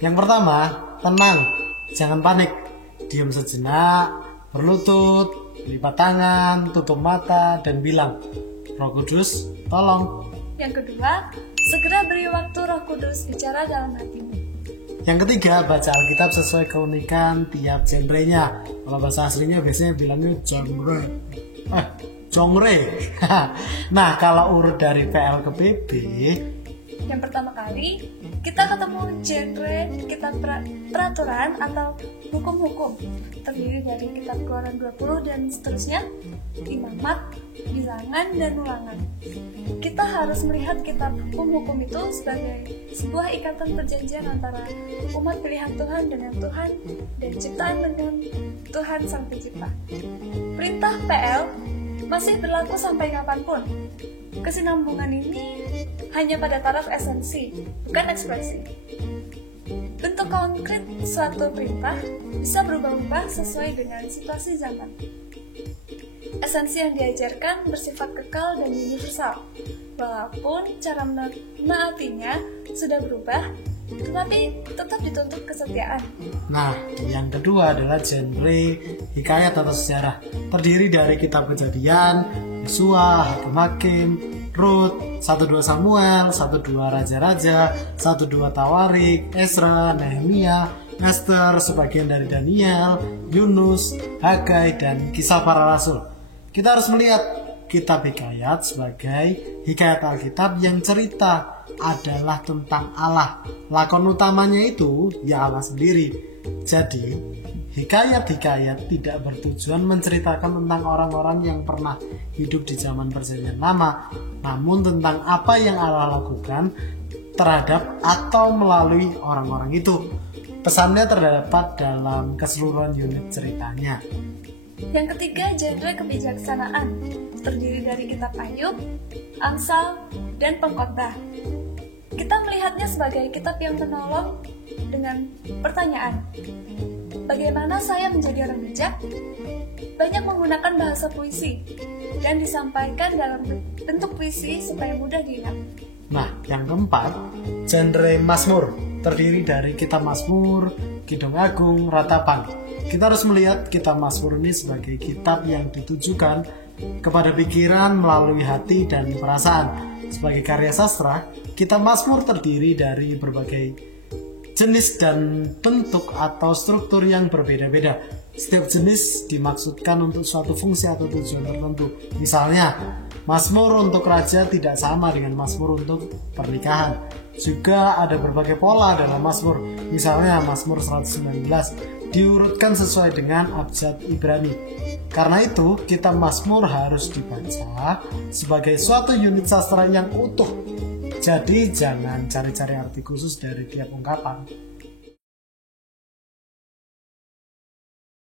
Yang pertama, tenang, jangan panik. Diam sejenak, berlutut, lipat tangan, tutup mata, dan bilang, Roh Kudus, tolong. Yang kedua, segera beri waktu Roh Kudus bicara dalam hatimu. Yang ketiga, baca Alkitab sesuai keunikan tiap genrenya. Kalau bahasa aslinya biasanya bilangnya genre. Genre. Nah, kalau urut dari PL ke PB, yang pertama kali, kita ketemu genre kitab peraturan atau hukum-hukum, terdiri dari kitab Keluaran 20 dan seterusnya, Imamat, Bilangan, dan Ulangan. Kita harus melihat kitab hukum-hukum itu sebagai sebuah ikatan perjanjian antara umat pilihan Tuhan dengan Tuhan dan ciptaan dengan Tuhan Sang Pencipta. Perintah PL masih berlaku sampai kapanpun. Kesinambungan ini hanya pada taraf esensi, bukan ekspresi. Bentuk konkret suatu perintah bisa berubah-ubah sesuai dengan situasi zaman. Esensi yang diajarkan bersifat kekal dan universal, walaupun cara menaatinya sudah berubah, tetapi tetap dituntut kesetiaan. Nah, yang kedua adalah genre hikayat atau sejarah. Terdiri dari kitab Kejadian, Yosua, Hakim-Hakim, Rut, 1-2 Samuel, 1-2 Raja-Raja, 1-2 Tawarik, Ezra, Nehemia, Esther, sebagian dari Daniel, Yunus, Hagai, dan Kisah Para Rasul. Kita harus melihat kitab hikayat sebagai hikayat Alkitab yang cerita adalah tentang Allah. Lakon utamanya itu ya Allah sendiri. Jadi, hikayat-hikayat tidak bertujuan menceritakan tentang orang-orang yang pernah hidup di zaman perjanjian lama, namun tentang apa yang Allah lakukan terhadap atau melalui orang-orang itu. Pesannya terdapat dalam keseluruhan unit ceritanya. Yang ketiga, genre kebijaksanaan, terdiri dari kitab Ayub, Amsal, dan Pengkhotbah. Kita melihatnya sebagai kitab yang menolong dengan pertanyaan, bagaimana saya menjadi orang bijak? Banyak menggunakan bahasa puisi dan disampaikan dalam bentuk puisi supaya mudah diingat. Nah, yang keempat, genre Mazmur, terdiri dari kitab Mazmur, Kidung Agung, Ratapan. Kita harus melihat kitab Mazmur ini sebagai kitab yang ditujukan kepada pikiran melalui hati dan perasaan. Sebagai karya sastra, kitab Mazmur terdiri dari berbagai jenis dan bentuk atau struktur yang berbeda-beda. Setiap jenis dimaksudkan untuk suatu fungsi atau tujuan tertentu. Misalnya, Mazmur untuk raja tidak sama dengan Mazmur untuk pernikahan. Juga ada berbagai pola dalam Mazmur. Misalnya Mazmur 119 diurutkan sesuai dengan abjad Ibrani. Karena itu, kitab Mazmur harus dibaca sebagai suatu unit sastra yang utuh. Jadi jangan cari-cari arti khusus dari tiap ungkapan.